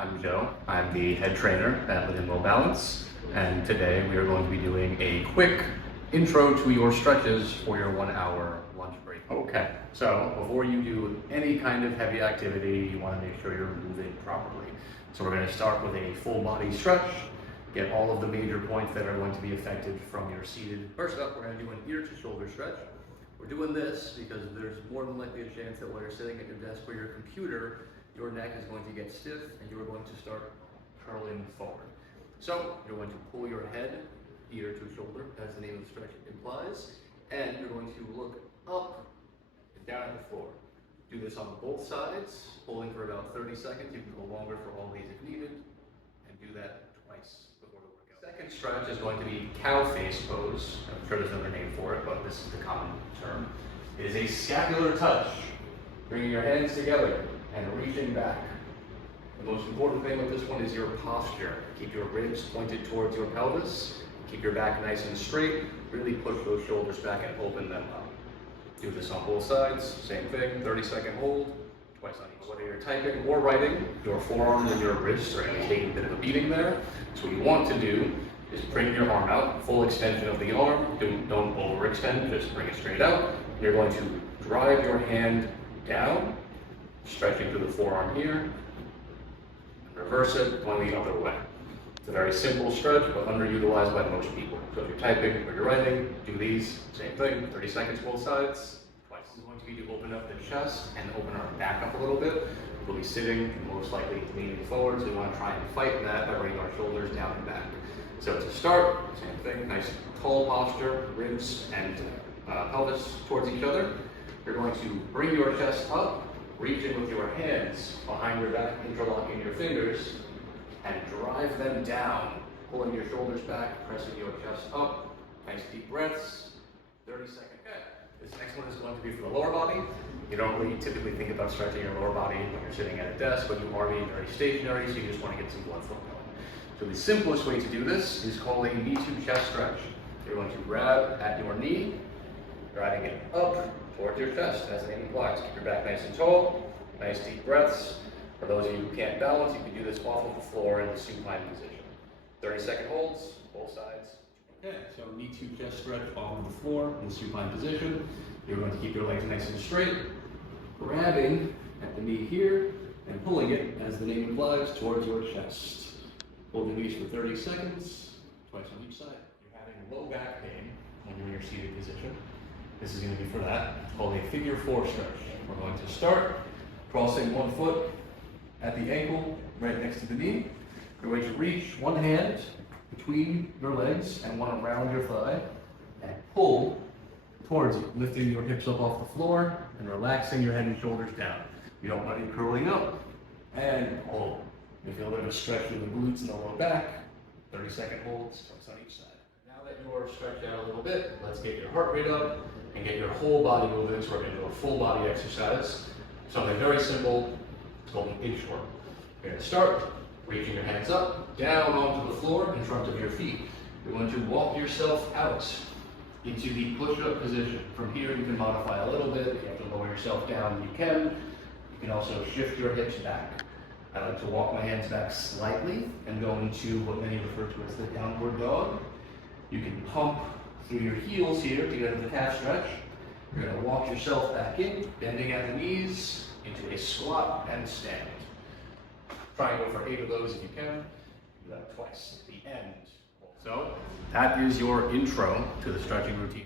I'm Joe. I'm the head trainer at Within Low Balance, and today we are going to be doing a quick intro to your stretches for your 1 hour lunch break. Okay, so before you do any kind of heavy activity, you want to make sure you're moving properly. So we're going to start with a full body stretch, get all of the major points that are going to be affected from your seated. First up, we're going to do an ear to shoulder stretch. We're doing this because there's more than likely a chance that while you're sitting at your desk or your computer, your neck is going to get stiff and you're going to start curling forward. So you're going to pull your head, ear to shoulder, as the name of the stretch implies, and you're going to look up and down at the floor. Do this on both sides, holding for about 30 seconds. You can go longer for all these if needed, and do that twice before the workout. Second stretch is going to be cow face pose. I'm sure there's another name for it, but this is the common term. It is a scapular touch, bringing your hands together and reaching back. The most important thing with this one is your posture. Keep your ribs pointed towards your pelvis. Keep your back nice and straight. Really push those shoulders back and open them up. Do this on both sides. Same thing, 30-second hold, twice on each. Whether you're typing or writing, your forearms and your wrists are going to be taking a bit of a beating there. So what you want to do is bring your arm out, full extension of the arm. Don't overextend, just bring it straight out. You're going to drive your hand down, stretching through the forearm here, and reverse it, going the other way. It's a very simple stretch, but underutilized by most people. So if you're typing or you're writing, do these, same thing, 30 seconds both sides, twice. This is going to be to open up the chest and open our back up a little bit. We'll be sitting, most likely leaning forward, so we want to try and fight that by bringing our shoulders down and back. So to start, same thing, nice tall posture, ribs and pelvis towards each other. You're going to bring your chest up, reach in with your hands behind your back, interlocking your fingers, and drive them down, pulling your shoulders back, pressing your chest up. Nice deep breaths, 30-second. Okay. This next one is going to be for the lower body. You don't really typically think about stretching your lower body when you're sitting at a desk, but you are being very stationary, so you just want to get some blood flow going. So the simplest way to do this is called a knee to chest stretch. You're going to grab at your knee, driving it up towards your chest, as the name implies. Keep your back nice and tall, nice deep breaths. For those of you who can't balance, you can do this off of the floor in the supine position. 30-second holds, both sides. Okay, so knee to chest stretch off of the floor in the supine position. You're going to keep your legs nice and straight, grabbing at the knee here and pulling it, as the name implies, towards your chest. Holding these for 30 seconds, twice on each side. You're having low back pain when you're in your seated position. This is going to be for that. It's called a figure 4 stretch. We're going to start crossing one foot at the ankle, right next to the knee. You're going to reach one hand between your legs and one around your thigh and pull towards you, lifting your hips up off the floor and relaxing your head and shoulders down. You don't want you curling up, and pull. You feel a bit of a stretch through the glutes and the low back. 30-second holds, twice on each side. Now that you're stretched out a little bit, let's get your heart rate up and get your whole body moving. So we're going to do a full body exercise. Something very simple. It's called an inchworm. You're going to start reaching your hands up, down onto the floor in front of your feet. You're going to walk yourself out into the push-up position. From here, you can modify a little bit. If you have to lower yourself down, you can. You can also shift your hips back. I like to walk my hands back slightly and go into what many refer to as the downward dog. You can pump through your heels here to get into the calf stretch. You're going to walk yourself back in, bending at the knees, into a squat and stand. Try and go for 8 of those if you can. Do that twice at the end. So that is your intro to the stretching routine.